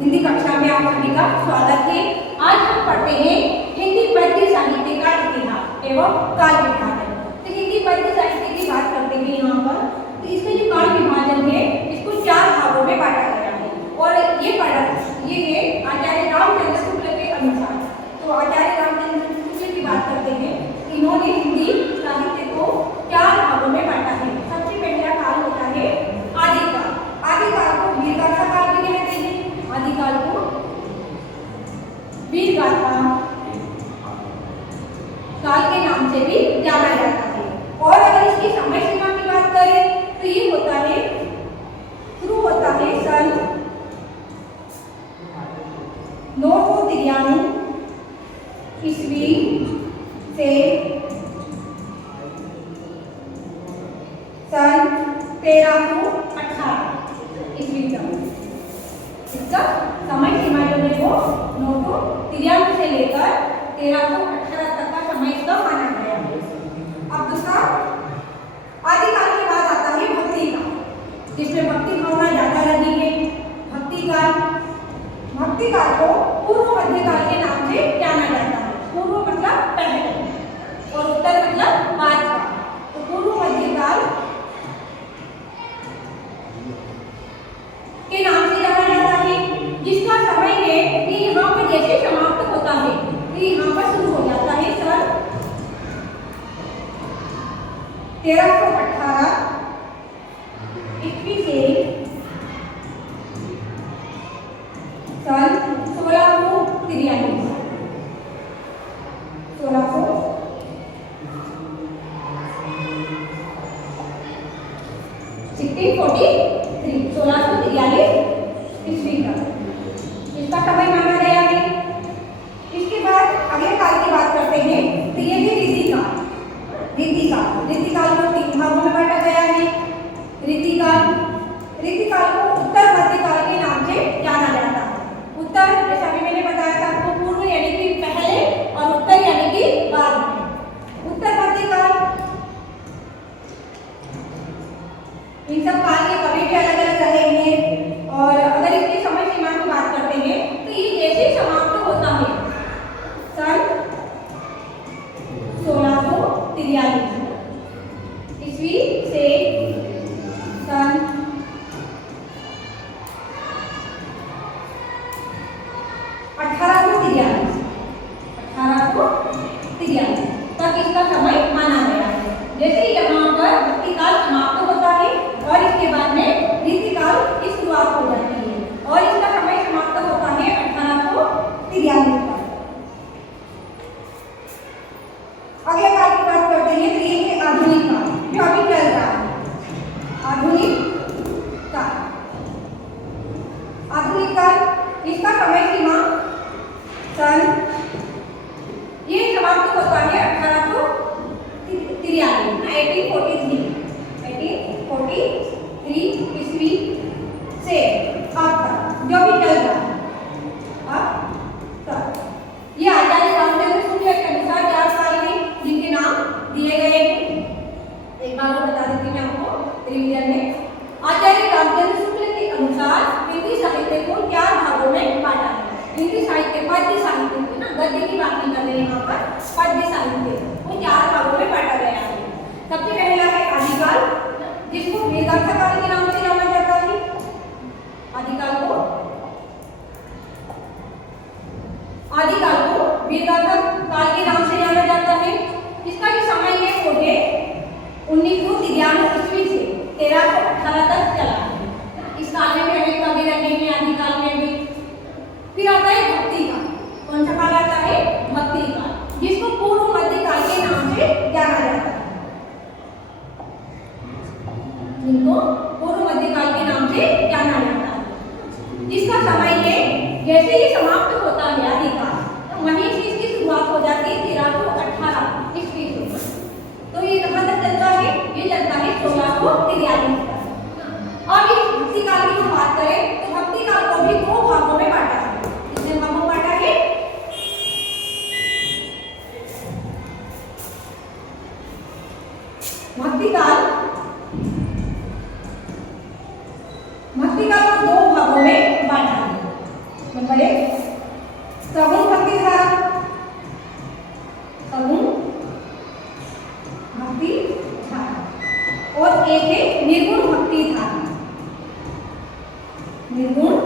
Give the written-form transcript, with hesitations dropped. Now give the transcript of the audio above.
हिंदी कक्षा में आप सभी का स्वागत है। आज हम पढ़ते हैं हिंदी पद्य साहित्य का इतिहास एवं काल विभाजन। तो हिंदी पद्य साहित्य की बात करते हैं यहाँ पर, तो इसमें जो काल विभाजन है इसको 4 भागों में बांटा गया है और ये है आचार्य रामचंद्र शुक्ल के अनुसार। तो आचार्य रामचंद्र शुक्ल की बात करते हैं, इन्होंने हिंदी साहित्य को 4 भागों में बांटा है। सबसे पहला काल होता है आदिकाल। आदिकाल को वीरगाथा काल भी कहते हैं। आदिकाल को वीरगाथा काल के नाम से भी जाना जाता है। और अगर इसकी समय सीमा की बात करें तो ये होता है, शुरू होता है सन 993 ईस्वी से सन 1318 ईस्वी तक। इसका समय सीमा जो है वो 993 से लेकर 1318 तक का समय इसका माना गया है। अब दूसरा आदिकाल के बाद आता है भक्ति काल, जिसमें भक्ति भावना ज्यादा लगी है। भक्ति काल को पूर्व मध्यकाल के नाम से जाना जाता है। पूर्व मतलब पहले और उत्तर मतलब बाद का। तो पूर्व मध्यकाल के नाम से जाना जाता है, जिसका समय है कि यहाँ पर जैसे समाप्त होता है तो यहाँ पर शुरू हो जाता है सन 1318 ईस्वी से सन 1693 ईस्वी तक इसका समय माना गया है। इसके बाद अगले काल की बात करते हैं, तो ये है रीतिकाल। रीतिकाल को 3 भागों में बांटा गया है। रीतिकाल को उत्तर मध्यकाल के नाम से जाना जाता है। उत्तर जैसा कि मैंने बताया था आपको, पूर्व यानी कि पहले और उत्तर यानी कि बाद में। उत्तर मध्यकाल इन सब काल के कभी भी अलग अलग रहे हैं। और अगर इसकी समय सीमा की बात करते हैं तो ये जैसे समाप्त होता है सन 1693 ईस्वी से सन 1893 तक इसका समय माना गया है। जैसे यहाँ पर भक्ति काल समाप्त होता है और इसके बाद में रीतिकाल की शुरुआत हो जाती है और इसका समय समाप्त होता है 1893 तक। अगले काल की बात करते हैं, तो ये है आधुनिक काल, जो अभी चल रहा है। आधुनिक काल इसका समय सीमा सन, ये समाप्त होता है 1843 ईस्वी से अब तक, जो भी चल रहा है अब तक। ये आचार्य रामचंद्र शुक्ल के अनुसार 4 साल में जिनके नाम दिए गए हैं। एक बार और बता देती मैं आपको रिवीजन में। आचार्य रामचंद्र शुक्ल के अनुसार हिंदी साहित्य को 4 भागों में बांटा है। हिंदी साहित्य पद्य साहित्य को, ना गद्य की बात नहीं कर रहे हैं यहाँ पर, पद्य साहित्य को 4 भागों में बांटा गया है। सबसे पहला है आदिकाल, जिसको वीरगाथा काल के नाम से जाना जाता है। आदिकाल को वीरगाथा काल के नाम से जाना जाता है। इसका जो समय है वो है 1993 ईस्वी से 1318 तक चला है। इस काल में भी अनेक कवि रहे हैं, आदिकाल में भी। फिर आता है भक्ति काल। कौन सा काल आता है? भक्ति काल, जिसको पूर्व मध्यकाल के नाम से जाना जाता है। जिनको पूर्व मध्यकाल के नाम से जाना जाता है। जिसका समय है जैसे ही समाप्त होता है आदिकाल, तो वहीं से इसकी शुरुआत हो जाती है 1318 ईस्वी से। तो ये कहाँ तक चलता है? ये चलता है 1693 तक। और इस भक्ति काल की हम बात करें तो भक्ति काल को भी 2 भागों में बांटा है। कितने भागों में बांटा है? भक्ति काल को 2 भागों में बांटा है। और एक है निर्गुण भक्ति धाम। निर्गुण